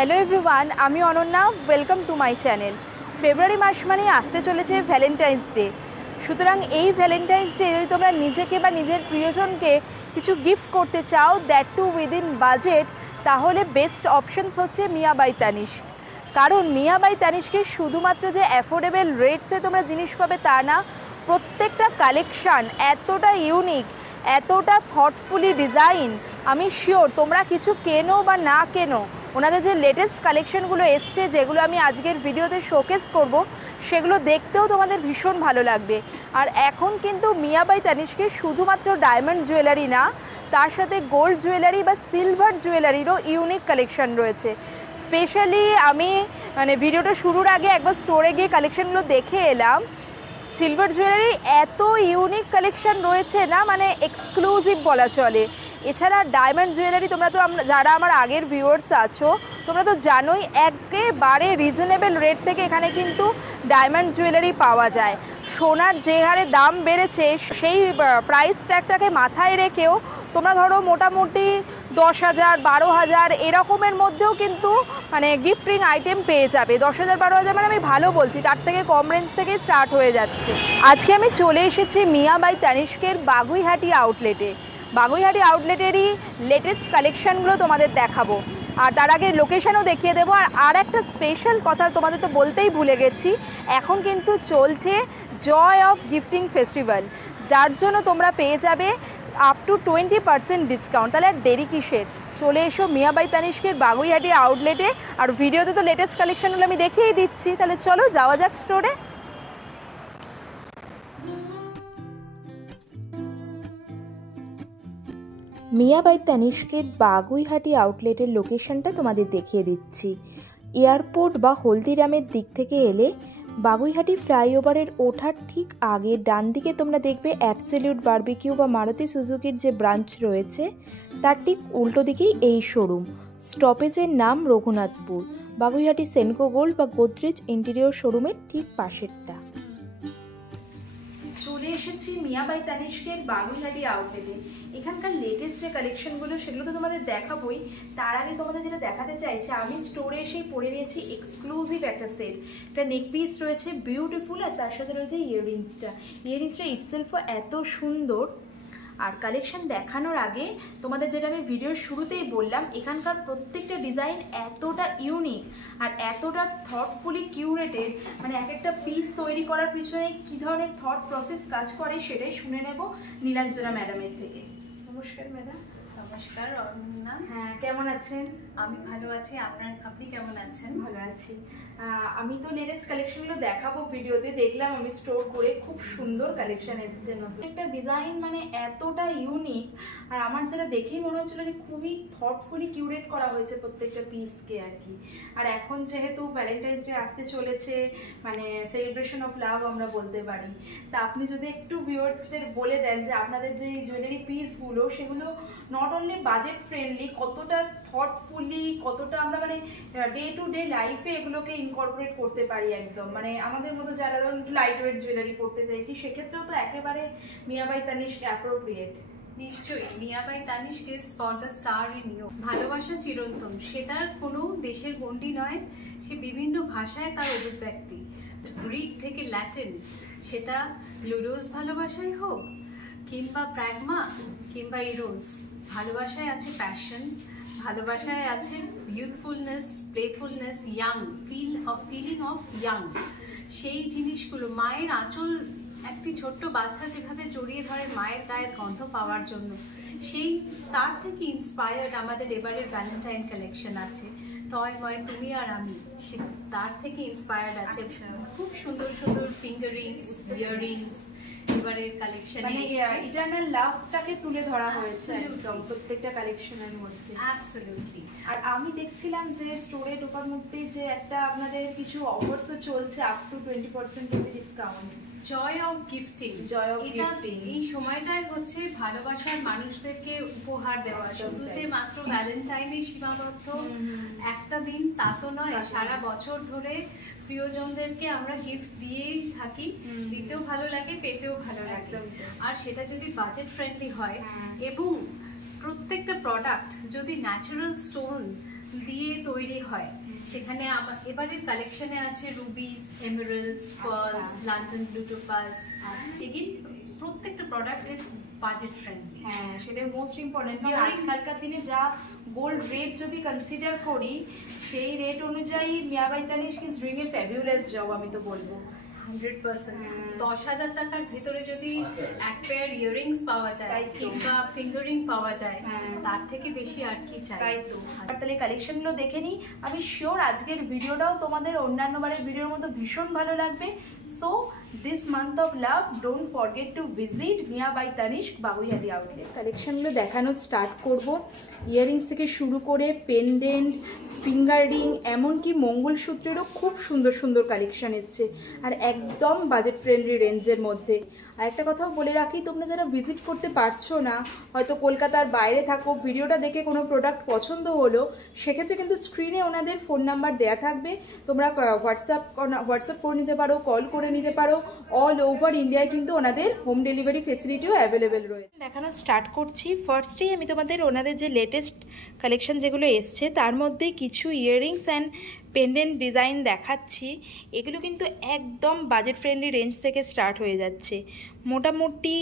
Hello everyone, আমি Ananya. Welcome to my channel. ফেব্রুয়ারি মাস মানে আসতে চলেছে ভ্যালেন্টাইন্স ডে। সুতরাং এই ভ্যালেন্টাইন্স ডে যদি তোমরা নিজেকে বা নিজের প্রিয়জনকে কিছু গিফট করতে চাও, দ্যাট টু উইদিন বাজেট, তাহলে বেস্ট অপশানস হচ্ছে মিয়া বাই তানিস্ক। কারণ মিয়া বাই তানিস্কের শুধুমাত্র যে অ্যাফোর্ডেবল রেটসে তোমরা জিনিস পাবে তা না, প্রত্যেকটা কালেকশান এতটা ইউনিক, এতটা থটফুলি ডিজাইন, আমি শিওর তোমরা কিছু কেনো বা না কেনো, ওনাদের যে লেটেস্ট কালেকশানগুলো এসছে, যেগুলো আমি আজকের ভিডিওতে শোকেস করব, সেগুলো দেখতেও তোমাদের ভীষণ ভালো লাগবে। আর এখন কিন্তু মিয়া বাই তানিস্কে শুধুমাত্র ডায়মন্ড জুয়েলারি না, তার সাথে গোল্ড জুয়েলারি বা সিলভার জুয়েলারিরও ইউনিক কালেকশান রয়েছে। স্পেশালি আমি ভিডিওটা শুরুর আগে একবার স্টোরে গিয়ে কালেকশানগুলো দেখে এলাম। সিলভার জুয়েলারি এত ইউনিক কালেকশান রয়েছে না, এক্সক্লুসিভ বলা চলে। এছাড়া ডায়মন্ড জুয়েলারি তোমরা তো যারা আমার আগের ভিউয়ার্স আছো, তোমরা তো জানোই একেবারে রিজনেবল রেট থেকে এখানে কিন্তু ডায়মন্ড জুয়েলারি পাওয়া যায়। সোনার যে হারে দাম বেড়েছে, সেই প্রাইস ট্যাগটাকে মাথায় রেখেও তোমরা ধরো মোটামুটি 10,000, 12,000 এরকমের মধ্যেও কিন্তু গিফটিং আইটেম পেয়ে যাবে। 10,000, 12,000 আমি ভালো বলছি, তার থেকে কম রেঞ্জ থেকে স্টার্ট হয়ে যাচ্ছে। আজকে আমি চলে এসেছি মিয়া বাই তানিস্কের বাগুইহাটি আউটলেটে। বাগুইহাটি আউটলেটেরই লেটেস্ট কালেকশানগুলো তোমাদের দেখাবো, আর তার আগে লোকেশানও দেখিয়ে দেবো। আর একটা স্পেশাল কথা তোমাদের তো বলতেই ভুলে গেছি, এখন কিন্তু চলছে জয় অফ গিফটিং ফেস্টিভ্যাল, যার জন্য তোমরা পেয়ে যাবে আপ টু 20% ডিসকাউন্ট। তাহলে আর দেরি কিসের, চলে এসো মিয়া বাই তানিস্কের বাগুইহাটি আউটলেটে। আর ভিডিওতে তো লেটেস্ট কালেকশানগুলো আমি দেখিয়েই দিচ্ছি, তাহলে চলো যাওয়া যাক স্টোরে। মিয়া বাই তানিস্কের বাগুইহাটি আউটলেটের লোকেশনটা তোমাদের দেখিয়ে দিচ্ছি। এয়ারপোর্ট বা হলদিরামের দিক থেকে এলে বাগুইহাটি ফ্লাইওভারের ওঠার ঠিক আগে ডান দিকে তোমরা দেখবে অ্যাবসলিউট বারবিকিউ বা মারুতি সুজুকির যে ব্রাঞ্চ রয়েছে, তার ঠিক উল্টো দিকেই এই শোরুম। স্টপেজের নাম রঘুনাথপুর। বাগুইহাটি সেনকো গোল্ড বা গোদরেজ ইন্টেরিয়র শোরুমের ঠিক পাশেরটা। চলে এসেছি মিয়া বাই তানিস্কের বাগুইহাটি আউটলেটে। এখানকার লেটেস্ট যে কালেকশনগুলো সেগুলো তো তোমাদের দেখাবোই, তার আগে তোমাদের যেটা দেখাতে চাইছি, আমি স্টোরে এসেই পরে নিয়েছি এক্সক্লুসিভ একটা সেট। একটা নেক পিস রয়েছে বিউটিফুল, আর তার সাথে রয়েছে ইয়াররিংসটা ইটসেলফও এত সুন্দর। আর কালেকশন দেখানোর আগে তোমাদের যেটা আমি ভিডিওর শুরুতেই বললাম, এখানকার প্রত্যেকটা ডিজাইন এতটা ইউনিক আর এতটা থটফুলি কিউরেটেড, এক একটা পিস তৈরি করার পিছনে কী ধরনের থট প্রসেস কাজ করে সেটাই শুনে নেব নীলাঞ্জনা ম্যাডামের থেকে। নমস্কার ম্যাডাম। নমস্কার অনন্যা। হ্যাঁ, কেমন আছেন? আমি ভালো আছি, আপনি কেমন আছেন? ভালো আছি। আমি তো লেটেস্ট কালেকশনগুলো দেখাবো ভিডিওতে, দেখলাম আমি স্টোর করে, খুব সুন্দর কালেকশন এসেছে নতুন। একটা ডিজাইন এতটা ইউনিক, আর আমার যেটা দেখেই মনে হচ্ছিল যে খুবই থটফুলি কিউরেট করা হয়েছে প্রত্যেকটা পিসকে আর কি। আর এখন যেহেতু ভ্যালেন্টাইন্স ডে আসতে চলেছে, সেলিব্রেশন অফ লাভ আমরা বলতে পারি, তা আপনি যদি একটু ভিউয়ার্সদের বলে দেন যে আপনাদের যে জুয়েলারি পিসগুলো, সেগুলো নট অনলি বাজেট ফ্রেন্ডলি, কতটা থটফুলি, কতটা আমরা ডে টু ডে লাইফে এগুলোকে ইনকর্পোরেট করতে পারি একদম। আমাদের মতো যারা ধরুন লাইট ওয়েট জুয়েলারি পড়তে চাইছি, সেক্ষেত্রেও তো একেবারে মিয়া বাই তানিস্ক অ্যাপ্রোপ্রিয়েট। নিশ্চয়ই, Mia by Tanishq is for the star in you. ভালোবাসা চিরন্তন, সেটার কোনো দেশের গণ্ডি নয়, সে বিভিন্ন ভাষায় তার অভিব্যক্তি। গ্রিক থেকে ল্যাটিন, সেটা লুডোস ভালোবাসাই হোক, কিংবা প্র্যাগমা, কিংবা ইরোস, ভালোবাসায় আছে প্যাশন, ভালোবাসায় আছে youthfulness, playfulness, feeling of young. সেই জিনিসগুলো, মায়ের আঁচল একটি ছোট্ট বাচ্চা যেভাবে জড়িয়ে ধরে মায়ের গায়ের গন্ধ পাওয়ার জন্য, তার থেকে ইন্সপায়ার্ড আমাদের এবারের ভ্যালেন্টাইন কালেকশন আছে। তয়ময় তুমি আর আমি, তার থেকে ইন্সপায়ার্ড আছে। খুব সুন্দর সুন্দর ফিঙ্গার রিংস, ইয়াররিংস এবারের কালেকশনে ইটারনাল লাভটাকে তুলে ধরা হয়েছে একদম প্রত্যেকটা কালেকশনের মধ্যে। অ্যাবসলিউটলি। আর আমি দেখছিলাম যে স্টোরে ঢোকার মধ্যে যে একটা আপনাদের কিছু অফারসও চলছে, up to 20% discount. Joy of gifting, এই সময়টাই হচ্ছে ভালোবাসার মানুষদেরকে উপহার দেওয়া। শুধু যে মাত্র ভ্যালেন্টাইনে সীমাবদ্ধ একটা দিন তা তো নয়, সারা বছর ধরে প্রিয়জনদেরকে আমরা গিফট দিয়েই থাকি, দিতেও ভালো লাগে, পেতেও ভালো লাগে। আর সেটা যদি বাজেট ফ্রেন্ডলি হয় এবং প্রত্যেকটা প্রোডাক্ট যদি ন্যাচারাল স্টোন দিয়ে তৈরি হয়। সেখানে এবারের কালেকশনে আছে rubies, emeralds, pearls, London blue topaz. Again প্রত্যেকটা প্রোডাক্ট ইজ বাজেট ফ্রেন্ডলি। হ্যাঁ, সেটা মোস্ট ইম্পর্টেন্ট। আজকালকার দিনে যা গোল্ড রেট যদি কনসিডার করি, সেই রেট অনুযায়ী Mia by Tanishq is doing a fabulous job, আমি তো বলবো। 100%। 10,000 টাকার ভেতরে যদি এক পেয়ার ইয়াররিংস পাওয়া যায় কিংবা ফিঙ্গারিং পাওয়া যায়, তার থেকে বেশি আর কি চাই। তাই তো। তাহলে কালেকশনগুলো দেখে নিই। আমি শিওর আজকের ভিডিওটাও তোমাদের অন্যান্য বারের ভিডিওর মতো ভীষণ ভালো লাগবে। So this month of love, don't forget to visit Mia by Tanishq Baguiati outlet. কালেকশনগুলো দেখানো স্টার্ট করব। ইয়াররিংস থেকে শুরু করে পেন্ডেন্ট, ফিঙ্গার রিং, এমনকি মঙ্গলসূত্রেরও খুব সুন্দর সুন্দর কালেকশন এসছে, আর একদম বাজেট ফ্রেন্ডলি রেঞ্জের মধ্যে। আর একটা কথাও বলে রাখি, তোমরা যারা ভিজিট করতে পারছো না, হয়তো কলকাতার বাইরে থাকো, ভিডিওটা দেখে কোনো প্রোডাক্ট পছন্দ হলো, সেক্ষেত্রে কিন্তু স্ক্রিনে ওনাদের ফোন নাম্বার দেয়া থাকবে। তোমরা হোয়াটসঅ্যাপ করে নিতে পারো, কল করে নিতে পারো। অল ওভার ইন্ডিয়ায় কিন্তু ওনাদের হোম ডেলিভারি ফেসিলিটিও অ্যাভেলেবেল রয়েছে। দেখানো স্টার্ট করছি। ফার্স্টেই আমি তোমাদের ওনাদের যে লেটেস্ট কালেকশন যেগুলো এসছে, তার মধ্যে কিছু ইয়াররিংস অ্যান্ড পেন্ডেন্ট ডিজাইন দেখাচ্ছি। এগুলো কিন্তু একদম বাজেট ফ্রেন্ডলি রেঞ্জ থেকে স্টার্ট হয়ে যাচ্ছে। মোটামুটি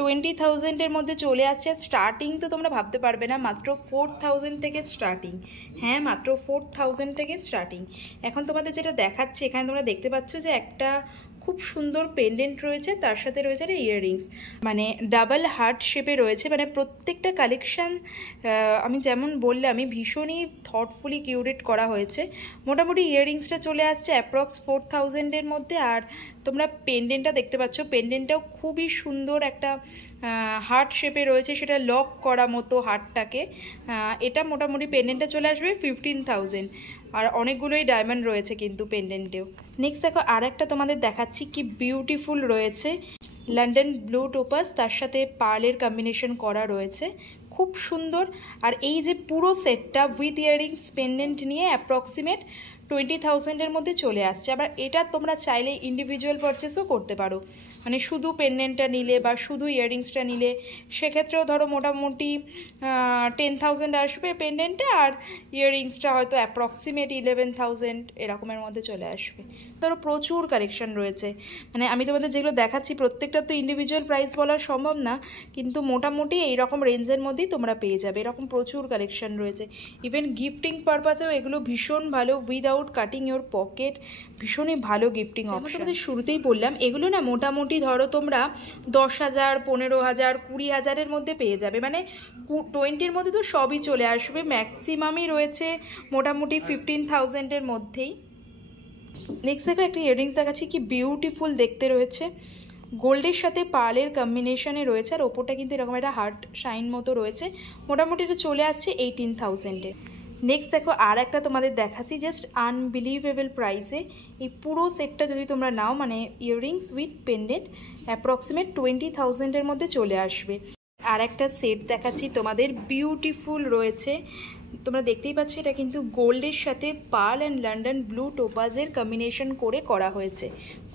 20,000-এর মধ্যে চলে আসছে। স্টার্টিং তো তোমরা ভাবতে পারবে না, মাত্র 4,000 থেকে স্টার্টিং। হ্যাঁ, মাত্র 4,000 থেকে স্টার্টিং। এখন তোমাদের যেটা দেখাচ্ছে, এখানে তোমরা দেখতে পাচ্ছ যে একটা খুব সুন্দর পেন্ডেন্ট রয়েছে, তার সাথে রয়েছে একটা ইয়াররিংস, মানে ডাবল হার্ট শেপে রয়েছে। মানে প্রত্যেকটা কালেকশান আমি যেমন বললামই ভীষণই থটফুলি কিউরেট করা হয়েছে। মোটামুটি ইয়াররিংসটা চলে আসছে অ্যাপ্রক্স 4,000-এর মধ্যে। আর তোমরা পেন্ডেন্টটা দেখতে পাচ্ছ, পেন্ডেন্টটাও খুবই সুন্দর একটা হার্ট শেপে রয়েছে, সেটা লক করা মতো হার্টটাকে। এটা মোটামুটি পেন্ডেন্টটা চলে আসবে 15,000। আর অনেকগুলোই ডায়মন্ড রয়েছে কিন্তু পেন্ডেন্টেও। নেক্সট দেখো, আর একটা তোমাদের দেখাচ্ছি, কি বিউটিফুল রয়েছে লন্ডন ব্লু টোপাস, তার সাথে পার্লের কম্বিনেশন করা রয়েছে, খুব সুন্দর। আর এই যে পুরো সেটটা উইথ ইয়াররিংস পেন্ডেন্ট নিয়ে অ্যাপ্রক্সিমেট 20,000-এর মধ্যে চলে আসছে। আবার এটা তোমরা চাইলে ইন্ডিভিজুয়াল পারচেসও করতে পারো, মানে শুধু পেন্ডেন্টটা নিলে বা শুধু ইয়াররিংসটা নিলে, সেক্ষেত্রেও ধরো মোটামুটি 10,000 আসবে পেন্ডেন্টে, আর ইয়াররিংসটা হয়তো অ্যাপ্রক্সিমেট 11,000 এরকমের মধ্যে চলে আসবে। ধরো প্রচুর কালেকশন রয়েছে। মানে আমি তোমাদের যেগুলো দেখাচ্ছি প্রত্যেকটা তো ইন্ডিভিজুয়াল প্রাইস বলা সম্ভব না, কিন্তু মোটামুটি এইরকম রেঞ্জের মধ্যেই তোমরা পেয়ে যাবে। এরকম প্রচুর কালেকশন রয়েছে। ইভেন গিফটিং পারপাসেও এগুলো ভীষণ ভালো, উইদাউট কাটিং ইওর পকেট, ভীষণই ভালো গিফটিং অপশন। তোমাদের শুরুতেই বললাম, এগুলো না মোটামুটি ধরো তোমরা 10,000, 15,000, 20,000-এর মধ্যে পেয়ে যাবে। মানে 20-এর মধ্যে তো সবই চলে আসবে, ম্যাক্সিমামই রয়েছে মোটামুটি 15,000-এর মধ্যেই। নেক্সট দেখো, একটা ইয়াররিংস দেখাচ্ছি, কি বিউটিফুল দেখতে রয়েছে, গোল্ডের সাথে পার্লের কম্বিনেশনে রয়েছে, আর ওপরটা কিন্তু এরকম একটা হার্ট শাইন মতো রয়েছে। মোটামুটি এটা চলে আসছে 18,000-এ। নেক্সট দেখো, আর একটা তোমাদের দেখাচ্ছি, জাস্ট আনবিলিভেবল প্রাইসে। এই পুরো সেটটা যদি তোমরা নাও, মানে ইয়াররিংস উইথ পেন্ডেন্ট, অ্যাপ্রক্সিমেট 20,000-এর মধ্যে চলে আসবে। আর একটা সেট দেখাচ্ছি তোমাদের, বিউটিফুল রয়েছে, তোমরা দেখতেই পাচ্ছ। এটা কিন্তু গোল্ডের সাথে পার্ল অ্যান্ড লন্ডন ব্লু টোপাজের কম্বিনেশন করে করা হয়েছে,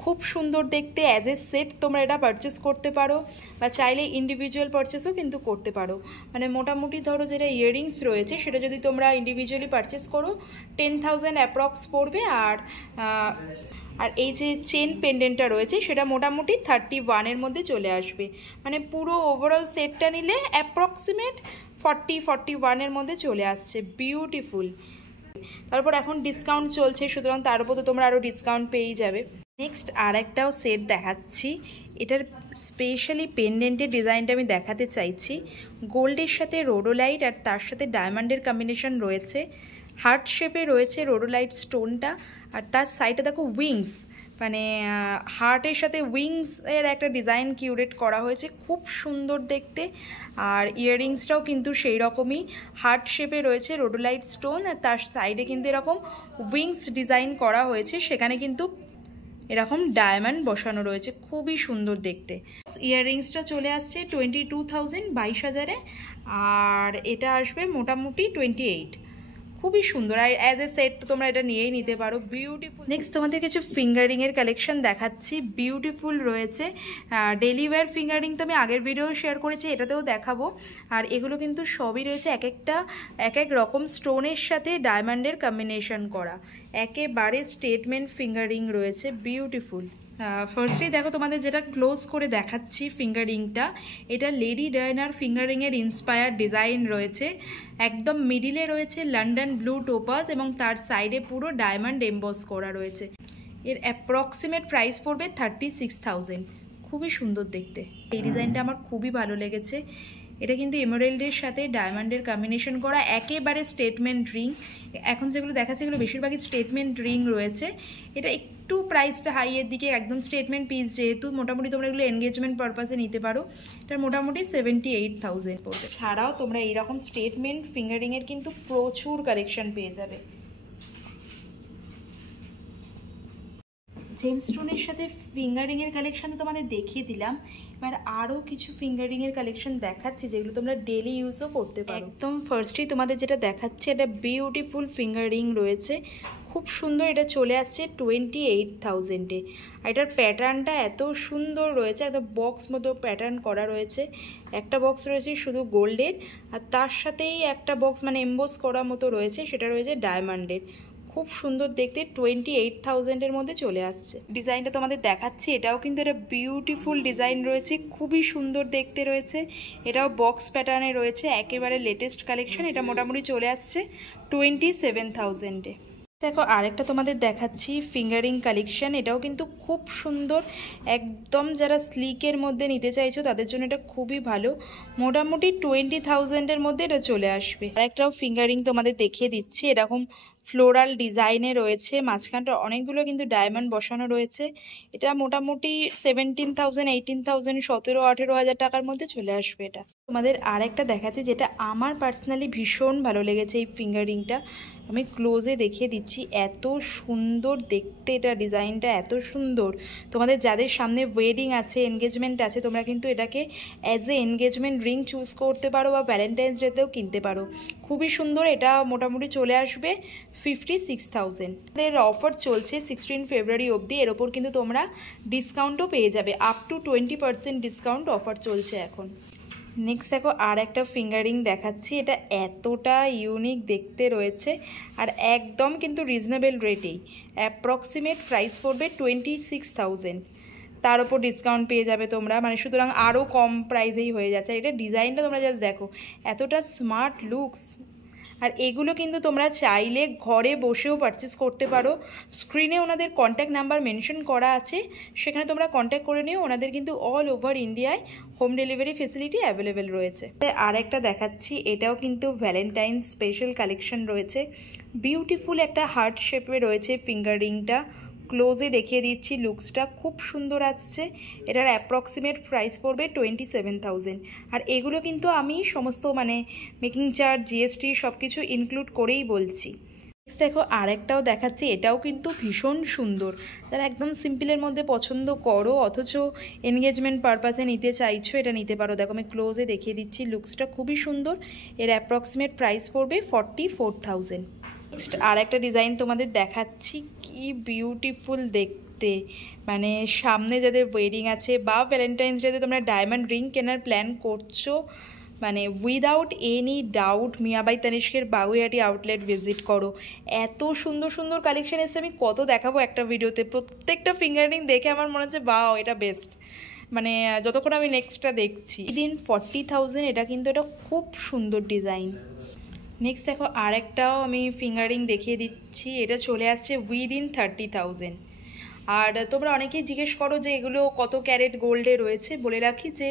খুব সুন্দর দেখতে। অ্যাজ এ সেট তোমরা এটা পারচেস করতে পারো, বা চাইলে ইন্ডিভিজুয়াল পারচেসও কিন্তু করতে পারো। মানে মোটামুটি ধরো যেটা ইয়াররিংস রয়েছে, সেটা যদি তোমরা ইন্ডিভিজুয়ালি পারচেস করো 10,000 অ্যাপ্রক্স পড়বে। আর এই যে চেন পেন্ডেন্টটা রয়েছে, সেটা মোটামুটি 31-এর মধ্যে চলে আসবে। মানে পুরো ওভারঅল সেটটা নিলে অ্যাপ্রক্সিমেট 40-41-এর মধ্যে চলে আসছে। বিউটিফুল। তারপর এখন ডিসকাউন্ট চলছে, সুতরাং তার উপর তো তোমরা আরও ডিসকাউন্ট পেয়েই যাবে। নেক্সট আর একটাও সেট দেখাচ্ছি, এটার স্পেশালি পেন্ডেন্টের ডিজাইনটা আমি দেখাতে চাইছি। গোল্ডের সাথে রোডোলাইট আর তার সাথে ডায়মন্ডের কম্বিনেশন রয়েছে, হার্ট শেপে রয়েছে রোডোলাইট স্টোনটা, আর তার সাইডে দেখো উইংস, মানে হার্টের সাথে উইংসের একটা ডিজাইন কিউরেট করা হয়েছে, খুব সুন্দর দেখতে। আর ইয়াররিংসটাও কিন্তু সেই রকমই হার্ট শেপে রয়েছে রোডোলাইট স্টোন, আর তার সাইডে কিন্তু এরকম উইংস ডিজাইন করা হয়েছে, সেখানে কিন্তু এরকম ডায়মন্ড বসানো রয়েছে, খুবই সুন্দর দেখতে। ইয়াররিংসটা চলে আসছে 22,000, 22,000-এ, আর এটা আসবে মোটামুটি 28। খুবই সুন্দর। আর অ্যাজ এ সেট তো তোমরা এটা নিয়েই নিতে পারো, বিউটিফুল। নেক্সট তোমাদের কিছু ফিঙ্গারিংয়ের কালেকশন দেখাচ্ছি, বিউটিফুল রয়েছে। ডেলি ওয়্যার ফিঙ্গারিং তো আমি আগের ভিডিও শেয়ার করেছি, এটাতেও দেখাবো। আর এগুলো কিন্তু সবই রয়েছে এক এক রকম স্টোনের সাথে ডায়মন্ডের কম্বিনেশন করা, একেবারে স্টেটমেন্ট ফিঙ্গারিং রয়েছে, বিউটিফুল। ফার্স্টেই দেখো তোমাদের যেটা ক্লোজ করে দেখাচ্ছি ফিঙ্গারিংটা, এটা লেডি ডায়নার ফিঙ্গারিংয়ের ইন্সপায়ার ডিজাইন রয়েছে। একদম মিডিলে রয়েছে লন্ডন ব্লু টোপাস এবং তার সাইডে পুরো ডায়মন্ড এমবস করা রয়েছে। এর অ্যাপ্রক্সিমেট প্রাইস পড়বে 36,000। খুবই সুন্দর দেখতে, এই ডিজাইনটা আমার খুবই ভালো লেগেছে। এটা কিন্তু এমারেল্ডের সাথে ডায়মন্ডের কম্বিনেশন করা, একেবারে স্টেটমেন্ট রিং। এখন যেগুলো দেখাচ্ছে এগুলো বেশিরভাগই স্টেটমেন্ট রিং রয়েছে। এটা একটু প্রাইসটা হাইয়ের দিকে, একদম স্টেটমেন্ট পিস যেহেতু, মোটামুটি তোমরা এগুলো এনগেজমেন্ট পারপাসে নিতে পারো। এটার মোটামুটি 78,000 পড়বে। ছাড়াও তোমরা এইরকম স্টেটমেন্ট ফিঙ্গারিংয়ের কিন্তু প্রচুর কালেকশন পেয়ে যাবে। জেমস্টোনের সাথে ফিঙ্গারিংয়ের কালেকশন তো তোমাদের দেখিয়ে দিলাম, এবার আরও কিছু ফিঙ্গারিংয়ের কালেকশন দেখাচ্ছি যেগুলো তোমরা ডেলি ইউজও করতে পারো। একদম ফার্স্টেই তোমাদের যেটা দেখাচ্ছে, এটা বিউটিফুল ফিঙ্গারিং রয়েছে, খুব সুন্দর। এটা চলে আসছে 28,000-এ। আর এটার প্যাটার্নটা এত সুন্দর রয়েছে, একদম বক্স মতো প্যাটার্ন করা রয়েছে। একটা বক্স রয়েছে শুধু গোল্ডের, আর তার সাথেই একটা বক্স মানে এমবোস করা মতো রয়েছে, সেটা রয়েছে ডায়মন্ডের। খুব সুন্দর দেখতে, 28,000-এর মধ্যে চলে আসছে। ডিজাইনটা তোমাদের দেখাচ্ছি, এটাও কিন্তু একটা বিউটিফুল ডিজাইন রয়েছে, খুবই সুন্দর দেখতে রয়েছে। এটাও বক্স প্যাটার্নে রয়েছে, একেবারে লেটেস্ট কালেকশন। এটা মোটামুটি চলে আসছে 27,000-এ। দেখো আরেকটা তোমাদের দেখাচ্ছি ফিঙ্গারিং কালেকশন, এটাও কিন্তু খুব সুন্দর। একদম যারা স্লিকের মধ্যে নিতে চাইছো তাদের জন্য এটা খুবই ভালো। মোটামুটি 20,000-এর মধ্যে এটা চলে আসবে। আরেকটাও ফিঙ্গারিং তোমাদের দেখিয়ে দিচ্ছি, এরকম ফ্লোরাল ডিজাইনে রয়েছে, মাঝখানটা অনেকগুলো কিন্তু ডায়মন্ড বসানো রয়েছে। এটা মোটামুটি 17,000, 18,000, 17-18,000 টাকার মধ্যে চলে আসবে। এটা তোমাদের আরেকটা দেখাচ্ছি যেটা আমার পার্সোনালি ভীষণ ভালো লেগেছে। এই ফিঙ্গারিংটা আমি ক্লোজে দেখিয়ে দিচ্ছি, এত সুন্দর দেখতে, এটা ডিজাইনটা এত সুন্দর। তোমাদের যাদের সামনে ওয়েডিং আছে, এনগেজমেন্ট আছে, তোমরা কিন্তু এটাকে as a engagement ring choose করতে পারো বা ভ্যালেন্টাইন্স ডেতেও কিনতে পারো। খুবই সুন্দর। এটা মোটামুটি চলে আসবে 56,000। এর অফার চলছে 16 ফেব্রুয়ারি অবধি। এর ওপর কিন্তু তোমরা ডিসকাউন্টও পেয়ে যাবে, আপ টু 20% ডিসকাউন্ট অফার চলছে এখন। নেক্সট দেখো আর একটা ফিঙ্গারিং দেখাচ্ছি, এটা এতটা ইউনিক দেখতে রয়েছে আর একদম কিন্তু রিজনেবল রেটেই। অ্যাপ্রক্সিমেট প্রাইস পড়বে 26,000, তার ওপর ডিসকাউন্ট পেয়ে যাবে তোমরা, মানে সুতরাং আরও কম প্রাইসেই হয়ে যাচ্ছে। আর এটা ডিজাইনটা তোমরা জাস্ট দেখো, এতটা স্মার্ট লুকস। আর এগুলো কিন্তু তোমরা চাইলে ঘরে বসেও পারচেস করতে পারো। স্ক্রিনে ওনাদের কন্ট্যাক্ট নাম্বার মেনশন করা আছে, সেখানে তোমরা কন্ট্যাক্ট করে নিও। ওনাদের কিন্তু অল ওভার ইন্ডিয়ায় হোম ডেলিভারি ফেসিলিটি অ্যাভেলেবেল রয়েছে। আর একটা দেখাচ্ছি, এটাও কিন্তু ভ্যালেন্টাইন স্পেশাল কালেকশন রয়েছে। বিউটিফুল একটা হার্ট শেপে রয়েছে ফিঙ্গারিংটা, ক্লোজে দেখিয়ে দিচ্ছি, লুকসটা খুব সুন্দর আসছে। এটার অ্যাপ্রক্সিমেট প্রাইস পড়বে 27,000। আর এগুলো কিন্তু আমি সমস্ত মানে মেকিং চার্জ, জিএসটি সব কিছু ইনক্লুড করেই বলছি। নেক্সট দেখো আরেকটাও দেখাচ্ছি, এটাও কিন্তু ভীষণ সুন্দর। তারা একদম সিম্পলের মধ্যে পছন্দ করো অথচ এনগেজমেন্ট পারপাসে নিতে চাইছো, এটা নিতে পারো। দেখো আমি ক্লোজে দেখিয়ে দিচ্ছি, লুকসটা খুবই সুন্দর। এর অ্যাপ্রক্সিমেট প্রাইস পড়বে 44,000। নেক্সট আর একটা ডিজাইন তোমাদের দেখাচ্ছি, কি বিউটিফুল দেখতে। মানে সামনে যাদের ওয়েডিং আছে বা ভ্যালেন্টাইন্স ডেতে তোমরা ডায়মন্ড রিং কেনার প্ল্যান করছো, মানে উইদাউট এনি ডাউট মিয়াবাই তানিষ্কের বাগুইহাটি আউটলেট ভিজিট করো। এত সুন্দর সুন্দর কালেকশন এসে আমি কত দেখাবো একটা ভিডিওতে। প্রত্যেকটা ফিঙ্গারিং দেখে আমার মনে হচ্ছে বাও এটা বেস্ট, মানে যতক্ষণ আমি নেক্সটটা দেখছি। উইদিন 40,000, এটা কিন্তু এটা খুব সুন্দর ডিজাইন। নেক্সট দেখো আরেকটাও আমি ফিঙ্গারিং দেখিয়ে দিচ্ছি, এটা চলে আসছে উইদিন 30,000। আর তোমরা অনেকেই জিজ্ঞেস করো যে এগুলো কত ক্যারেট গোল্ডে রয়েছে। বলে রাখি যে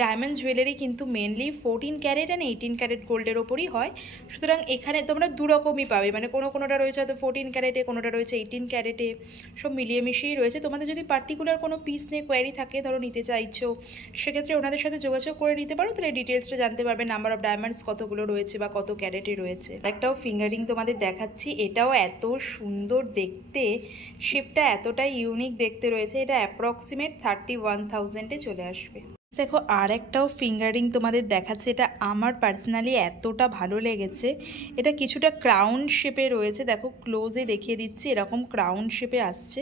ডায়মন্ড জুয়েলারি কিন্তু মেনলি 14 ক্যারেট অ্যান্ড 18 ক্যারেট গোল্ডের ওপরই হয়। সুতরাং এখানে তোমরা দুরকমই পাবে, মানে কোনোটা রয়েছে হয়তো 14 ক্যারেটে, কোনোটা রয়েছে 18 ক্যারেটে, সব মিলিয়ে মিশিয়েই রয়েছে। তোমাদের যদি পার্টিকুলার কোনো পিস নিয়ে কোয়ারি থাকে, ধরো নিতে চাইছো, সেক্ষেত্রে ওনাদের সাথে যোগাযোগ করে নিতে পারো, তাহলে ডিটেলসটা জানতে পারবে, নাম্বার অফ ডায়মন্ডস কতগুলো রয়েছে বা কত ক্যারেটে রয়েছে। একটাও ফিঙ্গারিং তোমাদের দেখাচ্ছি, এটাও এত সুন্দর দেখতে, শেপটা এতটাই ইউনিক দেখতে রয়েছে। এটা অ্যাপ্রক্সিমেট 31,000-এ চলে আসবে। দেখো আর একটাও ফিঙ্গারিং তোমাদের দেখাচ্ছে, এটা আমার পার্সোনালি এতটা ভালো লেগেছে। এটা কিছুটা ক্রাউন শেপে রয়েছে, দেখো ক্লোজে দেখিয়ে দিচ্ছি, এরকম ক্রাউন শেপে আসছে।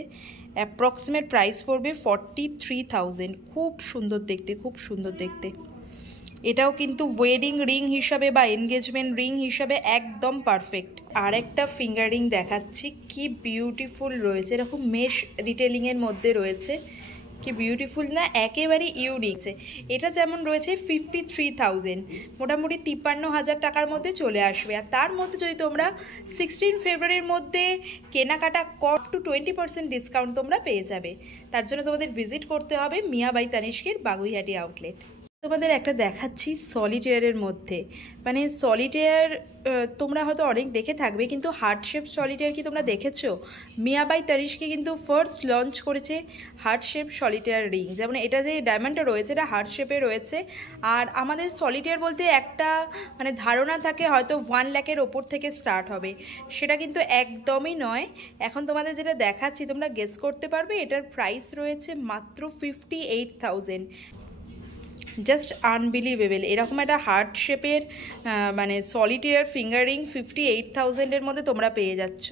অ্যাপ্রক্সিমেট প্রাইস পড়বে 43,000। খুব সুন্দর দেখতে, খুব সুন্দর দেখতে। এটাও কিন্তু ওয়েডিং রিং হিসাবে বা এনগেজমেন্ট রিং হিসাবে একদম পারফেক্ট। আর একটা ফিঙ্গারিং দেখাচ্ছি, কি বিউটিফুল রয়েছে, এরকম মেশ ডিটেলিংয়ের মধ্যে রয়েছে। কি বিউটিফুল না, একেবারে ইউনিক। এটা যেমন রয়েছে 53,000, মোটামুটি 53,000 টাকার মধ্যে চলে আসবে। আর তার মধ্যে যদি তোমরা 16 ফেব্রুয়ারির মধ্যে কেনাকাটা টু 20% ডিসকাউন্ট তোমরা পেয়ে যাবে। তার জন্য তোমাদের ভিজিট করতে হবে মিয়া বাই তানিষ্কের বাগুইহাটি আউটলেট। তোমাদের একটা দেখাচ্ছি সলিটেয়ারের মধ্যে, মানে সলিটেয়ার তোমরা হয়তো অনেক দেখে থাকবে, কিন্তু হার্ট শেপ সলিটেয়ার কি তোমরা দেখেছো? মিয়া বাই তানিষ্কে কিন্তু ফার্স্ট লঞ্চ করেছে হার্ট শেপ সলিটেয়ার রিং। যেমন এটা যে ডায়মন্ডটা রয়েছে এটা হার্ট শেপে রয়েছে। আর আমাদের সলিটেয়ার বলতে একটা মানে ধারণা থাকে হয়তো 1 লাখের ওপর থেকে স্টার্ট হবে, সেটা কিন্তু একদমই নয়। এখন তোমাদের যেটা দেখাচ্ছি তোমরা গেস করতে পারবে, এটার প্রাইস রয়েছে মাত্র 58,000। Just unbelievable. এরকম একটা হার্ট শেপের মানে সলিটেয়ার ফিঙ্গারিং 58,000-এর মধ্যে তোমরা পেয়ে যাচ্ছ।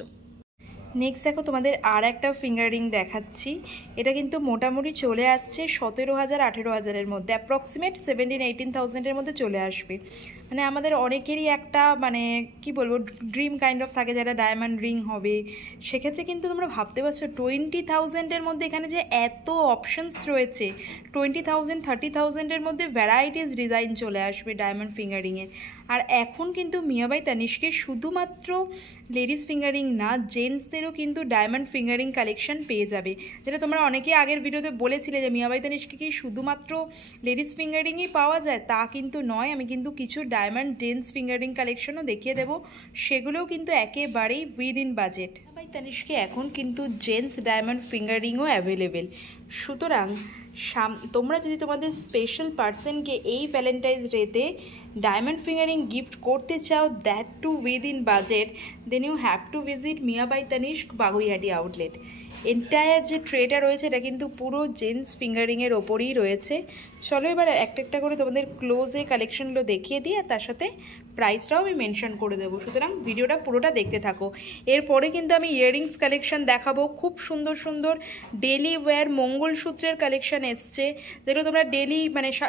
নেক্সট দেখো তোমাদের আর একটা ফিঙ্গারিং দেখাচ্ছি, এটা কিন্তু মোটামুটি চলে আসছে 17,000-18,000-এর মধ্যে, অ্যাপ্রক্সিমেট 17,000-18,000-এর মধ্যে চলে আসবে। মানে আমাদের অনেকেরই একটা মানে কি বলবো ড্রিম কাইন্ড অফ থাকে যেটা ডায়মন্ড রিং হবে। সেক্ষেত্রে কিন্তু তোমরা ভাবতে পারছো 20,000-এর মধ্যে এখানে যে এত অপশানস রয়েছে, 20,000 30,000-এর মধ্যে ভ্যারাইটিস ডিজাইন চলে আসবে ডায়মন্ড ফিঙ্গারিংয়ের। আর এখন কিন্তু মিয়া বাই তানিষ্কে শুধুমাত্র লেডিস ফিঙ্গারিং না, জেন্টসদেরও কিন্তু ডায়মন্ড ফিঙ্গারিং কালেকশন পেয়ে যাবে। যেটা তোমরা অনেকেই আগের ভিডিওতে বলেছিলে যে মিয়া বাই তানিষ্কে কি শুধুমাত্র লেডিস ফিঙ্গারিংই পাওয়া যায়, তা কিন্তু নয়। আমি কিন্তু কিছু ডায়মন্ড জেন্টস ফিঙ্গারিং কালেকশনও দেখিয়ে দেবো, সেগুলোও কিন্তু একেবারেই উইদিন বাজেট। মিয়া বাই তানিষ্কে এখন কিন্তু জেন্টস ডায়মন্ড ফিঙ্গারিংও অ্যাভেলেবেল। সুতরাং তোমরা যদি তোমাদের স্পেশাল পার্সনকে এই ভ্যালেন্টাইন্স ডেতে ডায়মন্ড ফিঙ্গারিং গিফট করতে চাও, that too within budget, then you have to visit Mia by Tanishq Baguiati outlet. Entire যে ট্রেটা রয়েছে এটা কিন্তু পুরো জেন্টস ফিঙ্গারিংয়ের ওপরই রয়েছে। চলো এবার একটা একটা করে তোমাদের ক্লোজে কালেকশনগুলো দেখিয়ে দিই, আর তার সাথে প্রাইসটাও আমি মেনশন করে দেবো। সুতরাং ভিডিওটা পুরোটা দেখতে থাকো। এরপরে কিন্তু আমি ইয়াররিংস কালেকশন দেখাবো। খুব সুন্দর সুন্দর ডেলি ওয়্যার মঙ্গলসূত্রের কালেকশন এসছে, যেগুলো তোমরা ডেলি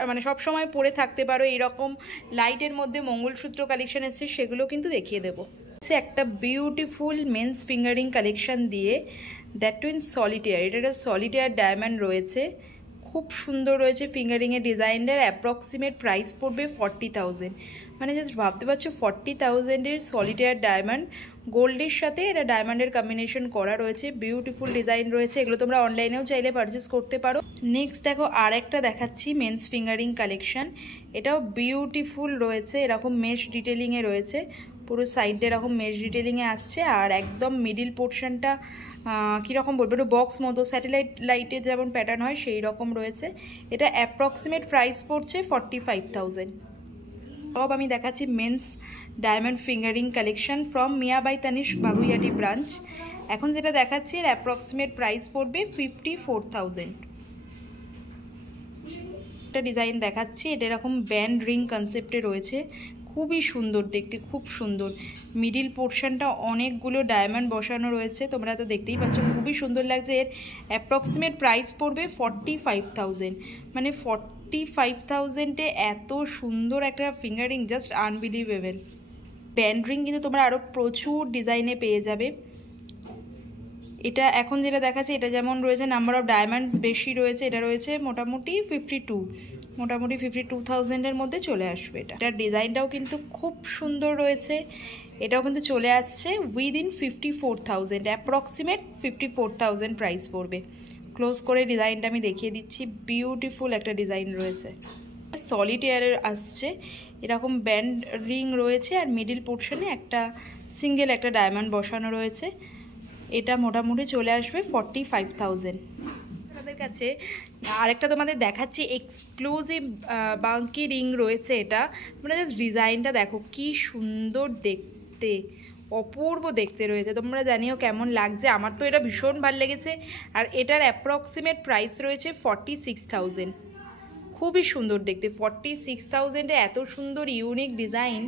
মানে সবসময় পরে থাকতে পারো। এইরকম লাইটের মধ্যে মঙ্গলসূত্র কালেকশন এসছে, সেগুলো কিন্তু দেখিয়ে দেবো। একটা বিউটিফুল মেন্স ফিঙ্গারিং কালেকশন দিয়ে, দ্যাট টু ইন সলিটেয়ার। এটা একটা সলিটেয়ার ডায়মন্ড রয়েছে, খুব সুন্দর রয়েছে ফিঙ্গারিংয়ের ডিজাইনটার। অ্যাপ্রক্সিমেট প্রাইস পড়বে 40,000। মানে জাস্ট ভাবতে পারছো 40,000-এর সলিটেয়ার ডায়মন্ড, গোল্ডের সাথে এটা ডায়মন্ডের কম্বিনেশন করা রয়েছে। বিউটিফুল ডিজাইন রয়েছে, এগুলো তোমরা অনলাইনেও চাইলে পারচেস করতে পারো। নেক্সট দেখো আর একটা দেখাচ্ছি মেন্স ফিঙ্গারিং কালেকশন, এটাও বিউটিফুল রয়েছে, এরকম মেশ ডিটেলিংয়ে রয়েছে, পুরো সাইডে এরকম মেশ ডিটেলিংয়ে আসছে। আর একদম মিডিল পোর্শনটা কীরকম বলবো, একটু বক্স মতো স্যাটেলাইট লাইটের যেমন প্যাটার্ন হয় সেই রকম রয়েছে। এটা অ্যাপ্রক্সিমেট প্রাইস পড়ছে 45,000। সব আমি দেখাচ্ছি men's diamond finger ring collection from Mia by Tanishq Baguiati branch. এখন যেটা দেখাচ্ছি এর অ্যাপ্রক্সিমেট প্রাইস পড়বে 54,000। একটা ডিজাইন দেখাচ্ছি, এটা এরকম ব্যান্ড রিং কনসেপ্টে রয়েছে, খুবই সুন্দর দেখতে, খুব সুন্দর। মিডিল পোর্শনটা অনেকগুলো ডায়মন্ড বসানো রয়েছে, তোমরা তো দেখতেই পাচ্ছ, খুবই সুন্দর লাগছে। এর অ্যাপ্রক্সিমেট প্রাইস পড়বে 45,000। মানে 45,000-এ এত সুন্দর একটা fingering, just unbelievable. Band ring কিন্তু তোমরা আরও প্রচুর ডিজাইনে পেয়ে যাবে। এটা এখন যেটা দেখাচ্ছে, এটা যেমন রয়েছে নাম্বার অফ ডায়মন্ডস বেশি রয়েছে, এটা রয়েছে মোটামুটি 52,000-এর মধ্যে চলে আসবে। এটার ডিজাইনটাও কিন্তু খুব সুন্দর রয়েছে, এটাও কিন্তু চলে আসছে উইদিন 54,000। অ্যাপ্রক্সিমেট 54,000 প্রাইস পড়বে। ক্লোজ করে ডিজাইনটা আমি দেখিয়ে দিচ্ছি, বিউটিফুল একটা ডিজাইন রয়েছে। সলিটেয়ারের আসছে, এরকম ব্যান্ড রিং রয়েছে আর মিডিল পোর্শনে একটা সিঙ্গেল একটা ডায়মন্ড বসানো রয়েছে। এটা মোটামুটি চলে আসবে 45,000 আমাদের কাছে। আরেকটা তোমাদের দেখাচ্ছি এক্সক্লুসিভ বাঙ্কি রিং রয়েছে। এটা তোমরা জাস্ট ডিজাইনটা দেখো, কি সুন্দর দেখতে, অপূর্ব দেখতে রয়েছে। তোমরা জানিও কেমন লাগছে, আমার তো এটা ভীষণ ভালো লেগেছে। আর এটার অ্যাপ্রক্সিমেট প্রাইস রয়েছে 46,000। খুবই সুন্দর দেখতে। 46,000-এ এত সুন্দর unique design.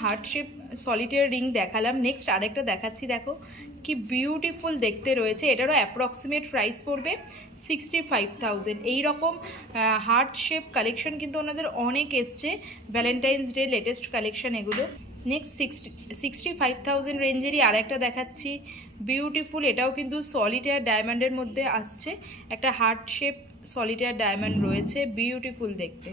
Heart shape solitaire ring দেখালাম, নেক্সট আরেকটা দেখাচ্ছি। দেখো কি বিউটিফুল দেখতে রয়েছে। এটারও অ্যাপ্রক্সিমেট প্রাইস পড়বে 65,000। এইরকম হার্ট শেপ কালেকশন কিন্তু ওনাদের অনেক এসছে, ভ্যালেন্টাইন্স ডে লেটেস্ট কালেকশন এগুলো। নেক্সট 65,000 রেঞ্জেরই আরেকটা দেখাচ্ছি, বিউটিফুল। এটাও কিন্তু সলিটেয়ার ডায়মন্ডের মধ্যে আসছে, একটা হার্ট শেপ সলিটেয়ার ডায়মন্ড রয়েছে, বিউটিফুল দেখতে।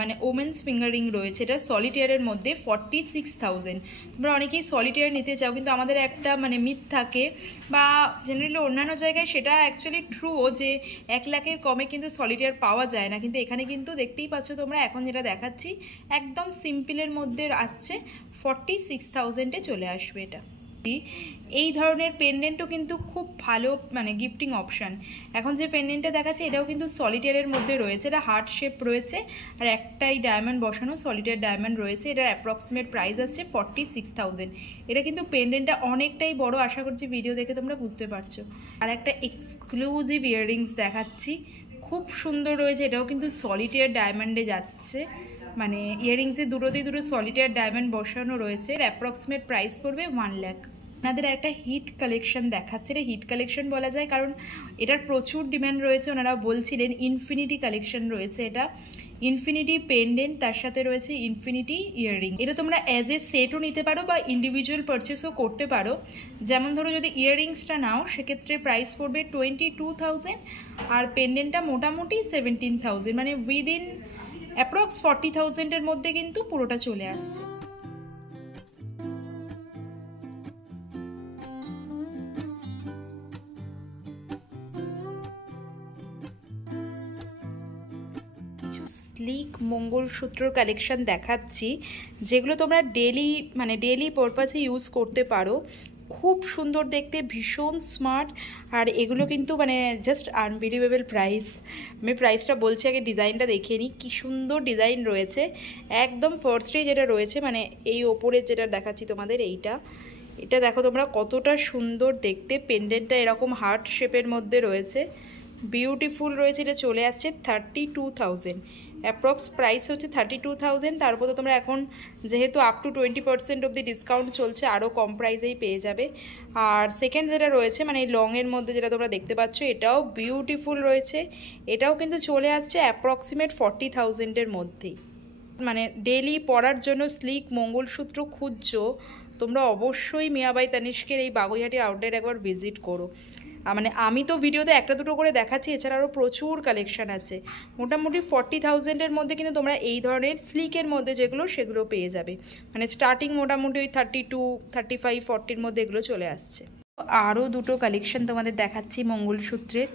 মানে ওমেন্স ফিঙ্গারিং রয়েছে, এটা সলিটেয়ারের মধ্যে 46,000। তোমরা অনেকেই সলিটেয়ার নিতে চাও, কিন্তু আমাদের একটা মানে মিথ থাকে, বা জেনারেলি অন্যান্য জায়গায় সেটা অ্যাকচুয়ালি ট্রুও, যে 1 লাখের কমে কিন্তু সলিটেয়ার পাওয়া যায় না। কিন্তু এখানে কিন্তু দেখতেই পাচ্ছ তোমরা, এখন যেটা দেখাচ্ছি একদম সিম্পলের মধ্যে আসছে, 46,000-এ চলে আসবে এটা। এই ধরনের পেন্ডেন্টও কিন্তু খুব ভালো মানে গিফটিং অপশান। এখন যে পেন্ডেন্টটা দেখাচ্ছে এটাও কিন্তু সলিটেয়ারের মধ্যে রয়েছে, এটা হার্ট শেপ রয়েছে আর একটাই ডায়মন্ড বসানো সলিটেয়ার ডায়মন্ড রয়েছে। এটার অ্যাপ্রক্সিমেট প্রাইস আসছে 46,000। এটা কিন্তু পেন্ডেন্টটা অনেকটাই বড়, আশা করছি ভিডিও দেখে তোমরা বুঝতে পারছো। আর একটা এক্সক্লুসিভ ইয়াররিংস দেখাচ্ছি, খুব সুন্দর রয়েছে, এটাও কিন্তু সলিটেয়ার ডায়মন্ডে যাচ্ছে। মানে ইয়াররিংসে দুটোতেই দুটো সলিটেয়ার ডায়মন্ড বসানো রয়েছে। এর অ্যাপ্রক্সিমেট প্রাইস পড়বে 1 লাখ। ওনাদের একটা হিট কালেকশন দেখাচ্ছে, এটা হিট কালেকশন বলা যায় কারণ এটার প্রচুর ডিম্যান্ড রয়েছে। ওনারা বলছিলেন ইনফিনিটি কালেকশন রয়েছে, এটা ইনফিনিটি পেন্ডেন্ট, তার সাথে রয়েছে ইনফিনিটি ইয়াররিং। এটা তোমরা অ্যাজ এ সেটও নিতে পারো বা ইন্ডিভিজুয়াল পারচেসও করতে পারো। যেমন ধরো যদি ইয়াররিংসটা নাও সেক্ষেত্রে প্রাইস পড়বে 22,000, আর পেন্ডেন্টটা মোটামুটি 17,000, মানে উইদিন অ্যাপ্রক্স 40,000-এর মধ্যে কিন্তু পুরোটা চলে আসছে। কিছু স্লিক মঙ্গলসূত্রর কালেকশন দেখাচ্ছি, যেগুলো তোমরা ডেলি পারপাসে ইউজ করতে পারো। খুব সুন্দর দেখতে, ভীষণ স্মার্ট, আর এগুলো কিন্তু মানে জাস্ট আনবিলিভেবল প্রাইস। আমি প্রাইসটা বলছি, আগে ডিজাইনটা দেখে নিই। কী সুন্দর ডিজাইন রয়েছে, একদম ফার্স্টে যেটা রয়েছে মানে এই ওপরের যেটা দেখাচ্ছি তোমাদের, এটা দেখো তোমরা কতটা সুন্দর দেখতে। পেন্ডেন্টটা এরকম হার্ট শেপের মধ্যে রয়েছে, বিউটিফুল রয়েছে। এটা চলে আসছে 32,000, অ্যাপ্রক্স প্রাইস হচ্ছে 32,000। তারপর তো তোমরা এখন যেহেতু আপ টু 20% অবধি ডিসকাউন্ট চলছে, আরও কম প্রাইসেই পেয়ে যাবে। আর সেকেন্ড যেটা রয়েছে মানে লংয়ের মধ্যে যেটা তোমরা দেখতে পাচ্ছ, এটাও বিউটিফুল রয়েছে, এটাও কিন্তু চলে আসছে অ্যাপ্রক্সিমেট 40,000-এর মধ্যেই। মানে ডেলি পরার জন্য স্লিক মঙ্গলসূত্র খুঁজছো তোমরা, অবশ্যই মিয়া বাই তানিষ্কের এই বাগুইহাটি আউটলেট একবার ভিজিট করো। মানে আমি তো ভিডিওতে একটা দুটো করে দেখাচ্ছি, এছাড়া আরও প্রচুর কালেকশান আছে। মোটামুটি 40,000-এর মধ্যে কিন্তু তোমরা এই ধরনের স্লিকের মধ্যে যেগুলো সেগুলো পেয়ে যাবে। মানে স্টার্টিং মোটামুটি ওই 32, 35, 40-র মধ্যে এগুলো চলে আসছে। আরও দুটো কালেকশান তোমাদের দেখাচ্ছি মঙ্গলসূত্রের,